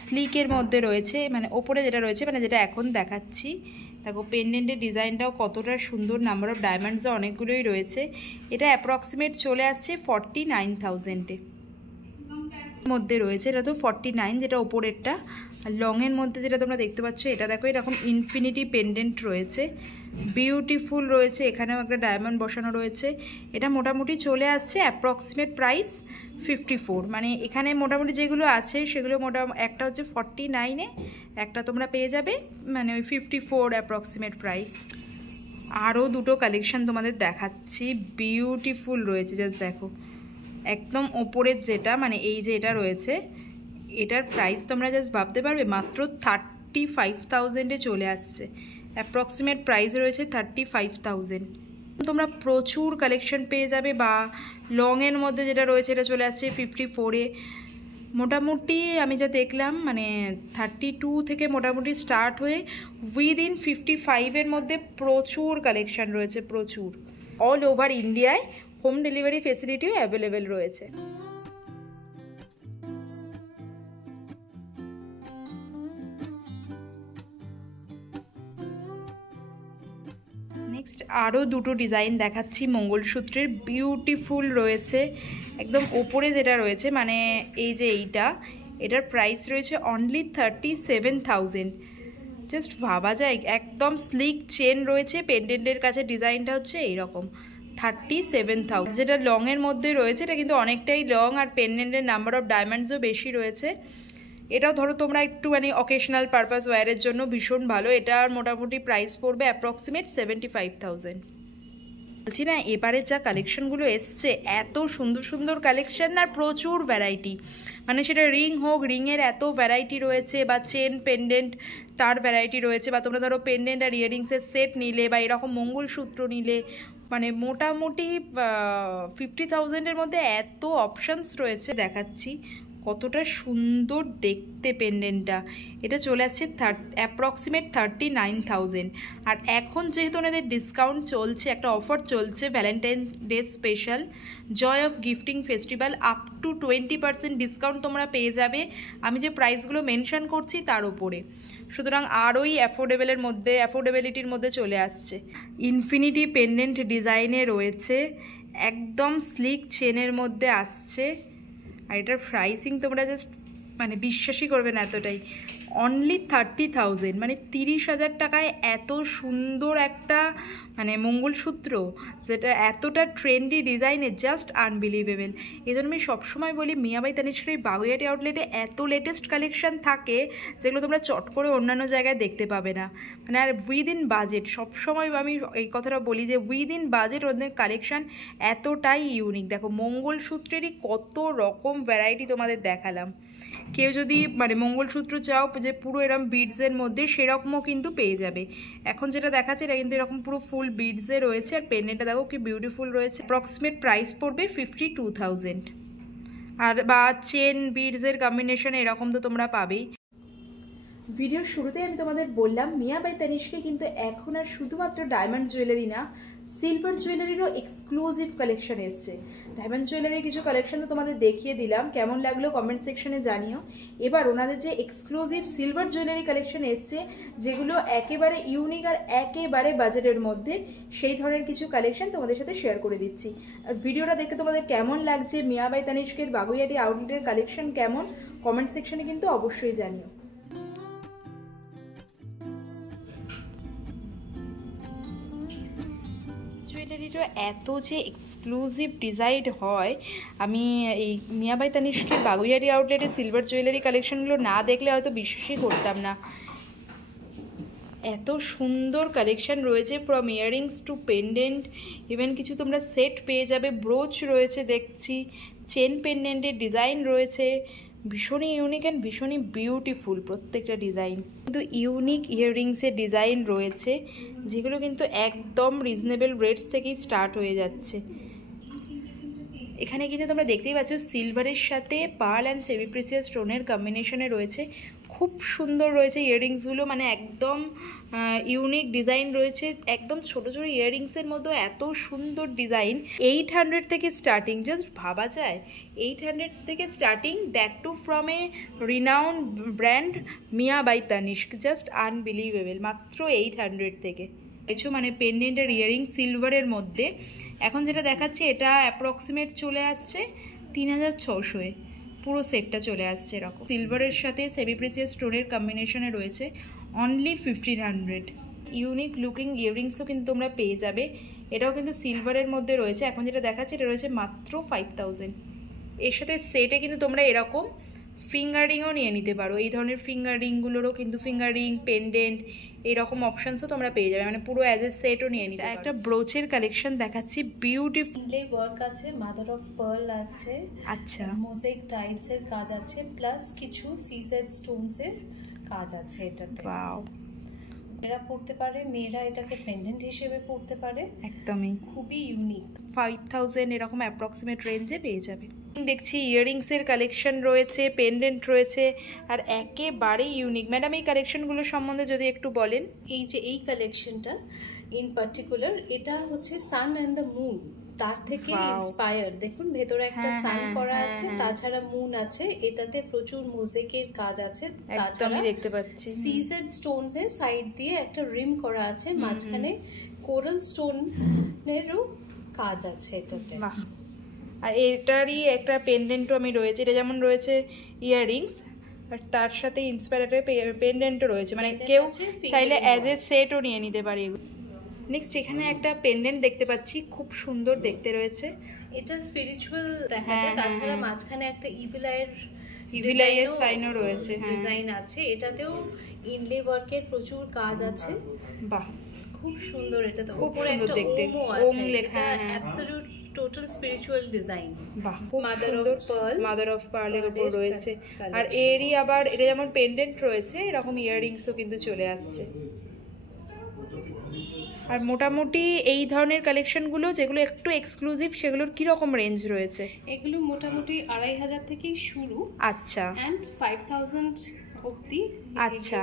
স্লিকের মধ্যে রয়েছে। মানে ওপরে যেটা রয়েছে মানে যেটা এখন দেখাচ্ছি, দেখো পেন্ডেন্টের ডিজাইনটাও কতটা সুন্দর, নাম্বার অফ ডায়মন্ডসও অনেকগুলোই রয়েছে। এটা অ্যাপ্রক্সিমেট চলে আসছে 49,000-এ মধ্যে রয়েছে। এটা তো 49 যেটা ওপরেরটা, আর লংয়ের মধ্যে যেটা তোমরা দেখতে পাচ্ছ এটা দেখো এরকম ইনফিনিটি পেন্ডেন্ট রয়েছে, বিউটিফুল রয়েছে। এখানেও একটা ডায়মন্ড বসানো রয়েছে। এটা মোটামুটি চলে আসছে অ্যাপ্রক্সিমেট প্রাইস 54। মানে এখানে মোটামুটি যেগুলো আছে সেগুলো একটা হচ্ছে 49-এ, একটা তোমরা পেয়ে যাবে মানে ওই 54 অ্যাপ্রক্সিমেট প্রাইস। আরও দুটো কালেকশান তোমাদের দেখাচ্ছি, বিউটিফুল রয়েছে, জাস্ট দেখো একদম ওপরের যেটা মানে এই যে এটা রয়েছে, এটার প্রাইস তোমরা জাস্ট ভাবতে পারবে, মাত্র 35,000-এ চলে আসছে। অ্যাপ্রক্সিমেট প্রাইস রয়েছে 35,000। তোমরা প্রচুর কালেকশন পেয়ে যাবে। বা লংয়ের মধ্যে যেটা রয়েছে এটা চলে আসছে 54-এ। মোটামুটি আমি যা দেখলাম মানে 32 থেকে মোটামুটি স্টার্ট হয়ে উইদিন 55-এর মধ্যে প্রচুর কালেকশন রয়েছে, প্রচুর। অল ওভার ইন্ডিয়ায় হোম ডেলিভারি ফেসিলিটিও অ্যাভেলেবেল রয়েছে। নেক্সট আরও দুটো ডিজাইন দেখাচ্ছি মঙ্গলসূত্রের, বিউটিফুল রয়েছে। একদম ওপরে যেটা রয়েছে মানে এই যে এটার প্রাইস রয়েছে অনলি 37,000। জাস্ট ভাবা যায়, একদম স্লিক চেন রয়েছে, পেন্ডেন্টের কাছে ডিজাইনটা হচ্ছে এইরকম 37,000। যেটা লংয়ের মধ্যে রয়েছে এটা কিন্তু অনেকটাই লং, আর পেন্ডেন্টের নাম্বার অফ ডায়মন্ডসও বেশি রয়েছে। এটাও ধরো তোমরা একটু মানে অকেশনাল পারপাস ওয়্যারের জন্য ভীষণ ভালো। এটার মোটামুটি প্রাইস পড়বে অ্যাপ্রক্সিমেট 75,000। বলছি না, এবারে যা কালেকশনগুলো এসছে, এত সুন্দর সুন্দর কালেকশন আর প্রচুর ভ্যারাইটি, মানে সেটা রিং হোক, রিংয়ের এত ভ্যারাইটি রয়েছে, বা চেন পেন্ডেন্ট তার ভ্যারাইটি রয়েছে, বা তোমরা ধরো পেন্ডেন্ট আর ইয়াররিংসের সেট নিলে, বা এরকম মঙ্গলসূত্র নিলে, মানে মোটামুটি 50,000-এর মধ্যে এত অপশানস রয়েছে। দেখাচ্ছি কতটা সুন্দর দেখতে পেন্ডেন্টটা। এটা চলে আসছে অ্যাপ্রক্সিমেট 39,000। আর এখন যেহেতু ওনাদের ডিসকাউন্ট চলছে, একটা অফার চলছে Valentine day special joy of gifting festival, up to 20% discount তোমরা পেয়ে যাবে আমি যে প্রাইসগুলো মেনশন করছি তার উপরে। সুতরাং আরোই অ্যাফোর্ডেবিলিটির মধ্যে চলে আসছে। ইনফিনিটি পেন্ডেন্ট ডিজাইনে রয়েছে, একদম স্লিক চেনের মধ্যে আসছে। আর এটার প্রাইসিং তোমরা জাস্ট মানে বিশ্বাসই করবে না, এতটাই, অনলি 30,000, মানে 30,000 টাকায় এত সুন্দর একটা মানে মঙ্গলসূত্র, যেটা এতটা ট্রেন্ডি ডিজাইনের, জাস্ট আনবিলিভেবল। এই জন্য আমি সবসময় বলি মিয়া বাই তানিষ্কের এই বাগুইআটি আউটলেটে এত লেটেস্ট কালেকশান থাকে যেগুলো তোমরা চট করে অন্যান্য জায়গায় দেখতে পাবে না। মানে আর উইদিন বাজেট, সবসময় আমি এই কথাটা বলি যে উইদিন বাজেট ওদের কালেকশান এতটাই ইউনিক। দেখো মঙ্গলসূত্রেরই কত রকম ভ্যারাইটি তোমাদের দেখালাম। কেউ যদি মানে মঙ্গলসূত্র চাও যে পুরো এরকম বিডসের মধ্যে, সেরকমও কিন্তু পেয়ে যাবে। এখন যেটা দেখাচ্ছে এটা কিন্তু এরকম পুরো ফুল বিডসে রয়েছে, আর পেন্ডেন্টটা দেখো কি বিউটিফুল রয়েছে। অ্যাপ্রক্সিমেট প্রাইস পড়বে 52,000। আর বা চেন বিডসের কম্বিনেশনে এরকম তো তোমরা পাবেই। ভিডিওর শুরুতেই আমি তোমাদের বললাম মিয়া বাই তানিষ্কে কিন্তু এখন আর শুধুমাত্র ডায়মন্ড জুয়েলারি না, সিলভার জুয়েলারিরও এক্সক্লুসিভ কালেকশন এসছে। ডায়মন্ড জুয়েলারির কিছু কালেকশন তো তোমাদের দেখিয়ে দিলাম, কেমন লাগলো কমেন্ট সেকশনে জানিও। এবার ওনাদের যে এক্সক্লুসিভ সিলভার জুয়েলারি কালেকশন এসছে, যেগুলো একেবারে ইউনিক আর একেবারে বাজেটের মধ্যে, সেই ধরনের কিছু কালেকশন তোমাদের সাথে শেয়ার করে দিচ্ছি। আর ভিডিওটা দেখে তোমাদের কেমন লাগছে, মিয়া বাই তানিষ্কের বাগুইআটি আউটলেটের কালেকশন কেমন, কমেন্ট সেকশনে কিন্তু অবশ্যই জানিও। জুয়েলারিরও এত যে এক্সক্লুসিভ ডিজাইন হয়, আমি এই মিয়া বাই তানিষ্কের বাগুইআটি আউটলেটের সিলভার জুয়েলারি কালেকশনগুলো না দেখলে হয়তো বিশ্বাসই করতাম না। এত সুন্দর কালেকশন রয়েছে, from earrings to pendant, even কিছু তোমরা সেট পেয়ে যাবে, ব্রোচ রয়েছে দেখছি, চেন পেন্ডেন্টের ডিজাইন রয়েছে, ভীষণই ইউনিক অ্যান্ড ভীষণই বিউটিফুল প্রত্যেকটা ডিজাইন। কিন্তু ইউনিক ইয়াররিংসের ডিজাইন রয়েছে যেগুলো কিন্তু একদম রিজনেবল রেটস থেকেই স্টার্ট হয়ে যাচ্ছে। এখানে কিন্তু তোমরা দেখতেই পাচ্ছ সিলভারের সাথে পার্ল অ্যান্ড সেমি প্রিসিয়াস স্টোনের কম্বিনেশনে রয়েছে, খুব সুন্দর রয়েছে ইয়াররিংসগুলো, মানে একদম ইউনিক ডিজাইন রয়েছে, একদম ছোটো ছোটো ইয়াররিংসের মধ্যে এত সুন্দর ডিজাইন। 800 থেকে স্টার্টিং, জাস্ট ভাবা যায় 800 থেকে starting, that to from a renowned brand Mia by Tanishq, just unbelievable, মাত্র 800 থেকে। কিছু মানে পেন্ডেন্ট আর ইয়াররিং সিলভারের মধ্যে এখন যেটা দেখাচ্ছে এটা অ্যাপ্রক্সিমেট চলে আসছে 3,600-এ, পুরো সেটটা চলে আসছে এরকম। সিলভারের সাথে সেমি প্রিসিয়াস স্টোনের কম্বিনেশনে রয়েছে, অনলি 1,500। ইউনিক লুকিং ইয়াররিংসও কিন্তু তোমরা পেয়ে যাবে, এটাও কিন্তু সিলভারের মধ্যে রয়েছে। এখন যেটা দেখাচ্ছে এটা রয়েছে মাত্র 5,000। এর সাথে সেটে কিন্তু তোমরা এরকম ফিঙ্গার রিংও নিয়ে নিতে পারো, এই ধরনের ফিঙ্গার রিংগুলোরও কিন্তু ফিঙ্গার রিং, পেন্ডেন্ট এইরকম অপশানসও তোমরা পেয়ে যাবে, মানে পুরো অ্যাজ এ সেটও নিয়ে নিতে পারো। একটা ব্রোচের কালেকশন দেখাচ্ছি, বিউটিফুল ওয়ার্ক আছে, মাদার অফ পার্ল আছে, আচ্ছা, মোজাইক টাইলসের কাজ আছে, প্লাস কিছু সিজেড স্টোনসের কাজ আছে এটাতে। ওয়াও, এরা পড়তে পারে, মেয়েরা এটাকে পেন্ডেন্ট হিসেবে পড়তে পারে, একদমই খুবই ইউনিক। 5,000 এরকম অ্যাপ্রক্সিমেট রেঞ্জে পেয়ে যাবে। দেখছি ইয়াররিংসের কালেকশন রয়েছে, পেন্ডেন্ট রয়েছে, আর একেবারেই ইউনিক। ম্যাডাম এই কালেকশনগুলো সম্বন্ধে যদি একটু বলেন। এই যে এই কালেকশনটা ইন পার্টিকুলার, এটা হচ্ছে সান অ্যান্ড দ্য মুন, তার থেকে ইন্সপায়ার। দেখুন ভেতরে একটা সান করা আছে, তাছাড়া মুন আছে, এটাতে প্রচুর মোজাইকের কাজ আছে, তাছাড়া দেখতে পাচ্ছি সিজেড স্টোনস এর সাইড দিয়ে একটা রিম করা আছে, মাঝখানে কোরাল স্টোনেরও কাজ আছে এটাতে। আর এটারই একটা পেন্ডেন্টও আমি রয়েছে, এটা যেমন রয়েছে ইয়াররিংস, আর তার সাথে ইন্সপায়ার পেন্ডেন্টও রয়েছে, মানে কেউ চাইলে অ্যাজ এ সেটও নিয়ে নিতে পারে এগুলো। নেক্সট এখানে একটা পেন্ডেন্ট দেখতে পাচ্ছি, খুব সুন্দর দেখতে রয়েছে, এটা স্পিরিচুয়াল দেখা যায়, তাছাড়া মাঝখানে একটা ইভিল আইয়ের ইভিলাইয়ের সাইনও রয়েছে, ডিজাইন আছে। এটাতেও ইনলে ওয়ার্কের প্রচুর কাজ আছে। বাহ, খুব সুন্দর। এটাতে খুব উপরে সুন্দর একটা দেখতে, ওমও আছে, ওম লেখা। এটা অ্যাবসলিউট টোটাল স্পিরিচুয়াল ডিজাইন। বাহ, খুব সুন্দর। মাদার অফ পার্লের উপর রয়েছে। আর collection। এরই আবার এটা যেমন পেন্ডেন্ট রয়েছে, এরকম ইয়াররিংসও কিন্তু চলে আসছে। আর মোটামুটি এই ধরনের কালেকশনগুলো যেগুলো একটু এক্সক্লুসিভ, সেগুলোর কি রকম রেঞ্জ রয়েছে? এগুলো মোটামুটি 2500 থেকেই শুরু। আচ্ছা, এন্ড 5000 অবধি আচ্ছা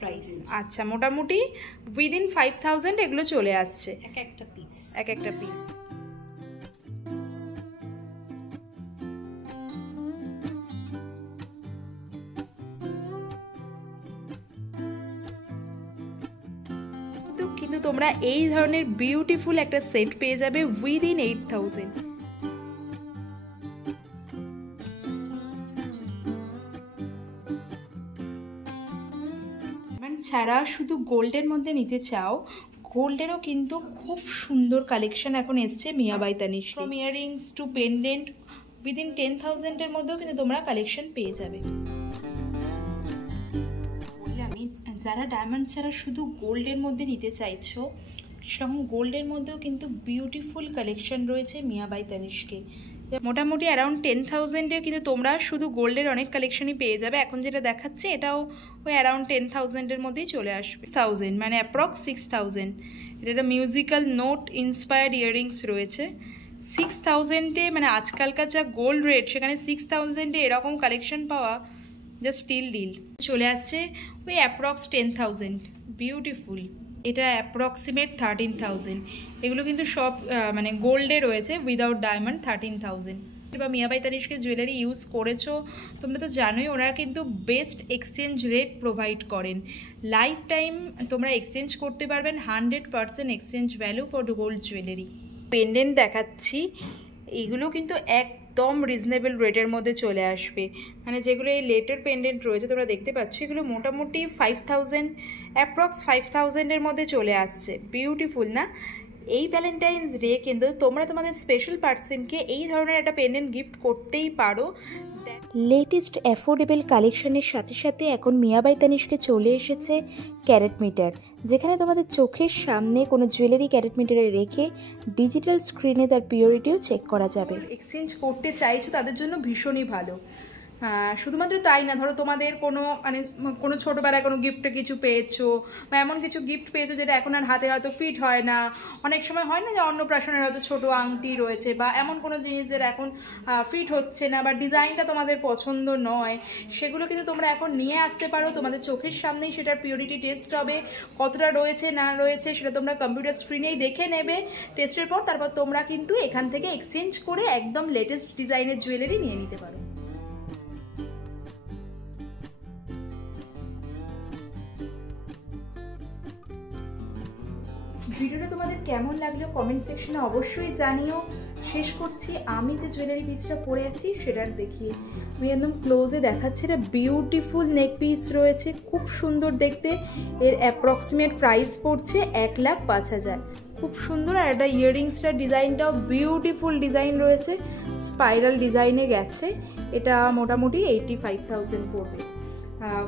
প্রাইস। আচ্ছা, মোটামুটি উইদিন 5000 এগুলো চলে আসছে এক একটা পিস। এক একটা পিস। কিন্তু তোমরা এই ধরনের বিউটিফুল একটা সেট পেয়ে যাবে উইদিন 8000। ছাড়া শুধু গোল্ডের মধ্যে নিতে চাও, গোল্ডেরও কিন্তু খুব সুন্দর কালেকশন এখন এসছে মিয়া বাই তানিশকে। From earrings to pendant within 10,000-এর মধ্যেও কিন্তু তোমরা কালেকশন পেয়ে যাবে। আমি যারা ডায়মন্ড ছাড়া শুধু গোল্ডের মধ্যে নিতে চাইছো, সেরকম গোল্ডের মধ্যেও কিন্তু বিউটিফুল কালেকশন রয়েছে মিয়া বাই তানিশকে। মোটামুটি অ্যারাউন্ড 10,000-এ কিন্তু তোমরা শুধু গোল্ডের অনেক কালেকশনই পেয়ে যাবে। এখন যেটা দেখাচ্ছে এটাও ওই অ্যারাউন্ড 10,000-এর মধ্যেই চলে আসবে। 1000 মানে অ্যাপ্রক্স 6000। এটা একটা মিউজিক্যাল নোট ইন্সপায়ার্ড ইয়াররিংস রয়েছে। 6000-এ মানে আজকালকার যা গোল্ড রেট, সেখানে 6000-এ এরকম কালেকশন পাওয়া জাস্ট স্টিল ডিল। চলে আসছে ওই অ্যাপ্রক্স 10,000। বিউটিফুল। এটা অ্যাপ্রক্সিমেট 13,000। এগুলো কিন্তু সব মানে গোল্ডে রয়েছে, উইদাউট ডায়মন্ড 13,000। বা মিয়া বাই তানিশকে জুয়েলারি ইউজ করেছো তোমরা তো জানোই, ওনারা কিন্তু বেস্ট এক্সচেঞ্জ রেট প্রোভাইড করেন। লাইফ টাইম তোমরা এক্সচেঞ্জ করতে পারবেন, 100% exchange value for gold jewellery. Pendant দেখাচ্ছি, এইগুলো কিন্তু একদম রিজনেবল রেটের মধ্যে চলে আসবে। মানে যেগুলো এই লেটের পেন্ডেন্ট রয়েছে তোমরা দেখতে পাচ্ছ, এগুলো মোটামুটি 5000 অ্যাপ্রক্স 5000-এর মধ্যে চলে আসছে। বিউটিফুল না? এই ভ্যালেন্টাইন্স ডে কিন্তু তোমরা তোমাদের স্পেশাল পার্সনকে এই ধরনের একটা পেন্ডেন্ট গিফট করতেই পারো। লেটেস্ট অ্যাফোর্ডেবল কালেকশনের সাথে সাথে এখন মিয়া বাই তানিশকে চলে এসেছে ক্যারেট মিটার, যেখানে তোমাদের চোখের সামনে কোনো জুয়েলারি ক্যারেট মিটারে রেখে ডিজিটাল স্ক্রিনে তার পিওরিটিও চেক করা যাবে। এক্সচেঞ্জ করতে চাইছো তাদের জন্য ভীষণই ভালো। শুধুমাত্র তাই না, ধরো তোমাদের কোনো ছোটোবেলায় কোনো গিফটে কিছু পেয়েছো বা এমন কিছু গিফট পেয়েছো যেটা এখন আর হাতে হয়তো ফিট হয় না। অনেক সময় হয় না যে অন্নপ্রাশনের হয়তো ছোটো আংটি রয়েছে বা এমন কোনো জিনিস যেটা এখন ফিট হচ্ছে না বা ডিজাইনটা তোমাদের পছন্দ নয়, সেগুলো কিন্তু তোমরা এখন নিয়ে আসতে পারো। তোমাদের চোখের সামনেই সেটার পিওরিটি টেস্ট হবে, কতটা রয়েছে না রয়েছে সেটা তোমরা কম্পিউটার স্ক্রিনেই দেখে নেবে। টেস্টের পর তারপর তোমরা কিন্তু এখান থেকে এক্সচেঞ্জ করে একদম লেটেস্ট ডিজাইনের জুয়েলারি নিয়ে নিতে পারো। ভিডিওটা তোমাদের কেমন লাগলো কমেন্ট সেকশনে অবশ্যই জানিও। শেষ করছি আমি যে জুয়েলারি পিসটা পরে আছি সেটার দেখিয়ে। আমি একদম ক্লোজে দেখাচ্ছি, এটা বিউটিফুল নেক পিস রয়েছে, খুব সুন্দর দেখতে। এর অ্যাপ্রক্সিমেট প্রাইস পড়ছে 1,05,000। খুব সুন্দর। আর একটা ইয়াররিংসটার ডিজাইনটাও বিউটিফুল ডিজাইন রয়েছে, স্পাইরাল ডিজাইনে গেছে। এটা মোটামুটি 85,000 পড়বে।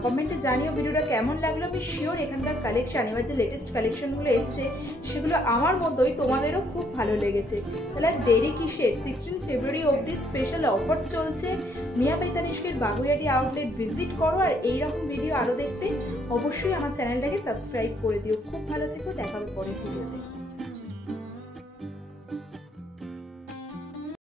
কমেন্টে জানিও ভিডিওটা কেমন লাগলো। আমি শিওর এখানকার কালেকশান, এবার যে লেটেস্ট কালেকশনগুলো এসছে সেগুলো আমার মতোই তোমাদেরও খুব ভালো লেগেছে। তাহলে দেরি কিসের? 16 ফেব্রুয়ারি অবধি স্পেশাল অফার চলছে। মিয়া বাই তানিশকের বাগুইআটি আউটলেট ভিজিট করো। আর এইরকম ভিডিও আরও দেখতে অবশ্যই আমার চ্যানেলটাকে সাবস্ক্রাইব করে দিও। খুব ভালো থেকো, দেখা হবে পরের ভিডিওতে।